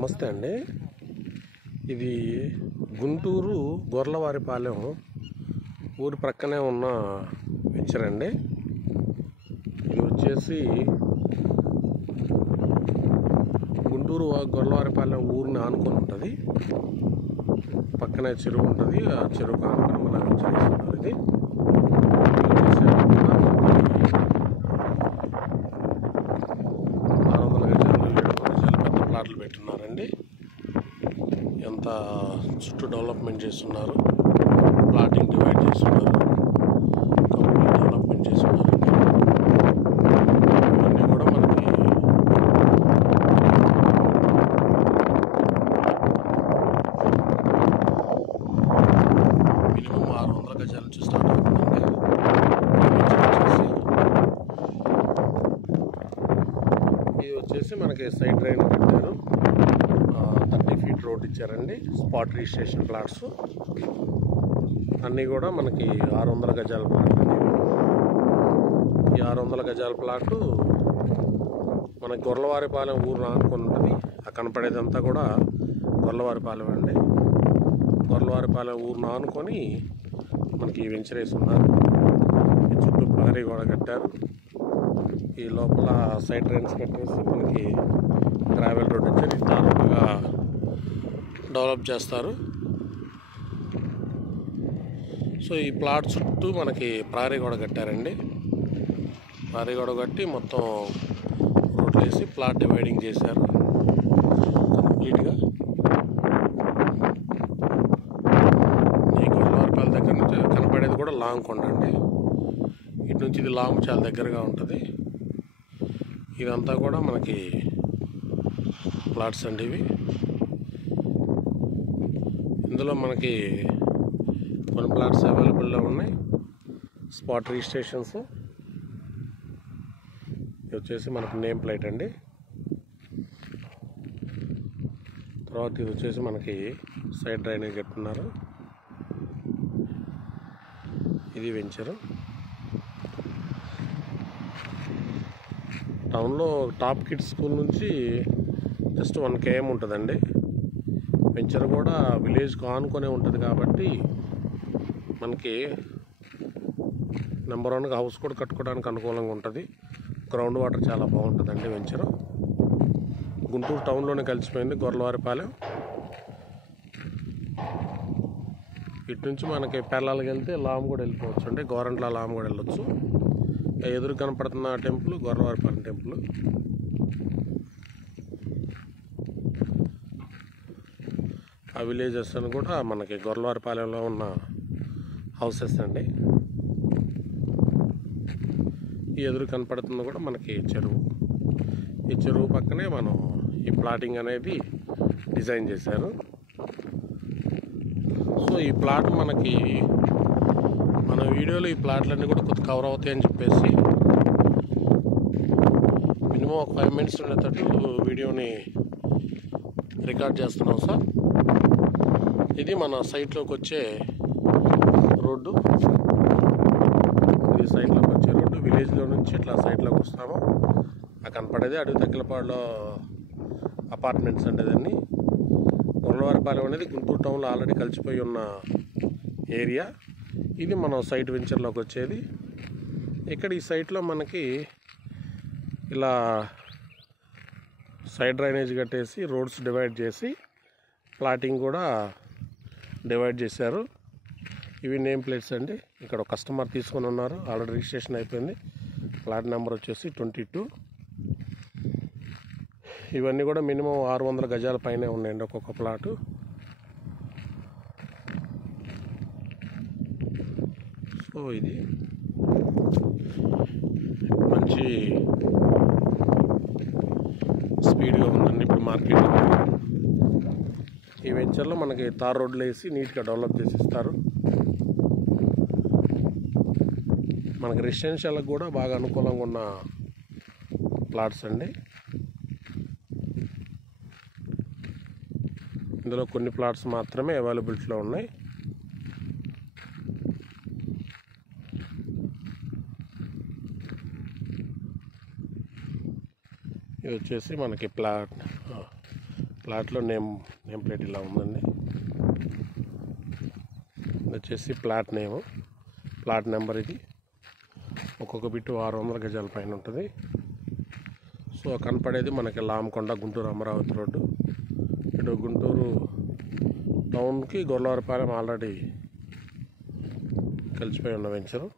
నమస్తే అండి. ఇది గుంటూరు గొర్లవారిపాలెం ఊరి ప్రక్కనే ఉన్న వెంచర్ అండి. ఇది వచ్చేసి గుంటూరు గొర్లవారిపాలెం ఊరిని ఆనుకొని ఉంటుంది. పక్కనే చెరువు ఉంటుంది. ఆ చెరువుకు ఆనుకొని మన వెంచర్ వేస్తున్నారు. ఇది ప్లాట్లు పెట్టున్నారండి. ఎంత చుట్టూ డెవలప్మెంట్ చేస్తున్నారు, ప్లాటింగ్ డివైడ్ చేస్తున్నారు, కంప్లీట్ డెవలప్మెంట్ చేస్తున్నారండి. ఇవన్నీ కూడా మనకి మినిమం 600 గజాల నుంచి స్టార్ట్ అవుతుందండి. ఇది వచ్చేసి మనకి సైడ్ డ్రైన్ కట్టారు. 30 ఫీట్ రోడ్ ఇచ్చారండి. స్పాట్ రిజిస్ట్రేషన్ ప్లాట్స్ అన్నీ కూడా మనకి 600 గజాల ప్లాట్ అండి. ఈ 600 గజాల ప్లాటు మనకి గొర్లవారిపాలెం ఊరు ఆనుకొని ఉంటుంది. ఆ కనపడేదంతా కూడా గొర్లవారిపాలెం అండి. గొర్లవారిపాలెం ఊరును ఆనుకొని మనకి వెంచర్ వేసి ఉన్నారు. ఈ చుట్టూ ప్రహరీ కూడా కట్టారు. ఈ లోపల సైడ్ డ్రైన్స్ కట్టేసి మనకి ట్రావెల్ రోడ్ వచ్చి దారుణంగా డెవలప్ చేస్తారు. సో ఈ ప్లాట్ చుట్టూ మనకి ప్రహరీ గోడ కట్టారండి. ప్రహరీ గోడ కట్టి మొత్తం రోడ్లు వేసి ప్లాట్ డివైడింగ్ చేశారు కంప్లీట్గా. ఈ గొర్లవారిపాలెం దగ్గర నుంచి కనపడేది కూడా లాంగ్ కొండ అండి. ఇటు నుంచి ఇది లాంగ్ చాలా దగ్గరగా ఉంటుంది. ఇదంతా కూడా మనకి ప్లాట్స్ అండి. ఇవి ఇందులో మనకి కొన్ని ప్లాట్స్ అవైలబుల్లో ఉన్నాయి. Spot registrations. ఇది వచ్చేసి మనకి నేమ్ ప్లేట్ అండి. తర్వాత ఇది వచ్చేసి మనకి సైడ్ డ్రైనేజ్ కట్టున్నారు. ఇది వెంచరు. టౌన్లో టాప్ కిడ్స్ స్కూల్ నుంచి జస్ట్ 1 km ఉంటుందండి. వెంచర్ కూడా విలేజ్కి ఆనుకొనే ఉంటుంది కాబట్టి మనకి నెంబర్ 1గా హౌస్ కూడా కట్టుకోవడానికి అనుకూలంగా ఉంటుంది. గ్రౌండ్ వాటర్ చాలా బాగుంటుందండి. వెంచరు గుంటూరు టౌన్లోనే కలిసిపోయింది గొర్లవారిపాలెం. ఇటు నుంచి మనకి పెళ్ళాలకి వెళ్తే లామ్ కూడా వెళ్ళిపోవచ్చు అండి. గోరంట్ల లామ్ కూడా వెళ్ళొచ్చు. ఎదురు కనపడుతున్న టెంపుల్ గొర్లవారిపాలెం టెంపుల్. ఆ విలేజెస్ అని కూడా మనకి గొర్లవారిపాలెంలో ఉన్న హౌసెస్ అండి. ఈ ఎదురు కనపడుతుంది కూడా మనకి చెరువు. ఈ చెరువు పక్కనే మనం ఈ ప్లాటింగ్ అనేది డిజైన్ చేశారు. సో ఈ ప్లాట్ మనకి మన వీడియోలో ఈ ప్లాట్లన్నీ కూడా కొద్ది కవర్ అవుతాయి అని చెప్పేసి మినిమం ఒక 5 minutes ఉండేటట్టు వీడియోని రికార్డ్ చేస్తున్నాం సార్. ఇది మన సైట్లోకి వచ్చే రోడ్డు. ఇది సైట్లోకి వచ్చే రోడ్డు. విలేజ్లో నుంచి ఇట్లా సైట్లోకి వస్తాము. ఆ కనపడేది అడవి తక్కిలపాడులో అపార్ట్మెంట్స్ అండి. దాన్ని గొర్లవారిపాలెం అనేది గుంటూరు టౌన్లో ఆల్రెడీ కలిసిపోయి ఉన్న ఏరియా. ఇది మనం సైట్ వెంచర్లోకి వచ్చేది. ఇక్కడ ఈ సైట్లో మనకి ఇలా సైడ్ డ్రైనేజ్ కట్టేసి రోడ్స్ డివైడ్ చేసి ప్లాటింగ్ కూడా డివైడ్ చేశారు. ఇవి నేమ్ ప్లేట్స్ అండి. ఇక్కడ ఒక కస్టమర్ తీసుకొని ఉన్నారు. ఆల్రెడీ రిజిస్ట్రేషన్ అయిపోయింది. ప్లాట్ నెంబర్ వచ్చేసి 22. ఇవన్నీ కూడా మినిమం 600 గజాల పైనే ఉన్నాయండి ఒక్కొక్క ప్లాటు. సో ఇది మంచి స్పీడ్గా ఉందండి ఇప్పుడు మార్కెట్. ఈ వెంచర్లో మనకి తార్ రోడ్లు వేసి నీట్గా డెవలప్ చేసి ఇస్తారు. మనకి రెసిడెన్షియల్కి కూడా బాగా అనుకూలంగా ఉన్న ప్లాట్స్ అండి. ఇందులో కొన్ని ప్లాట్స్ మాత్రమే అవైలబిలిటీలో ఉన్నాయి. ఇది వచ్చేసి మనకి ప్లాట్లో నేమ్ ప్లేట్ ఇలా ఉందండి. ఇది వచ్చేసి ప్లాట్ నేమ్, ప్లాట్ నెంబర్. ఇది ఒక్కొక్క బిట్టు 600 గజాల పైన ఉంటుంది. సో కనపడేది మనకి లామకొండ గుంటూరు అమరావతి రోడ్డు. ఇటు గుంటూరు టౌన్కి గొల్లవారిపాలెం ఆల్రెడీ కలిసిపోయి ఉన్న వెంచరు.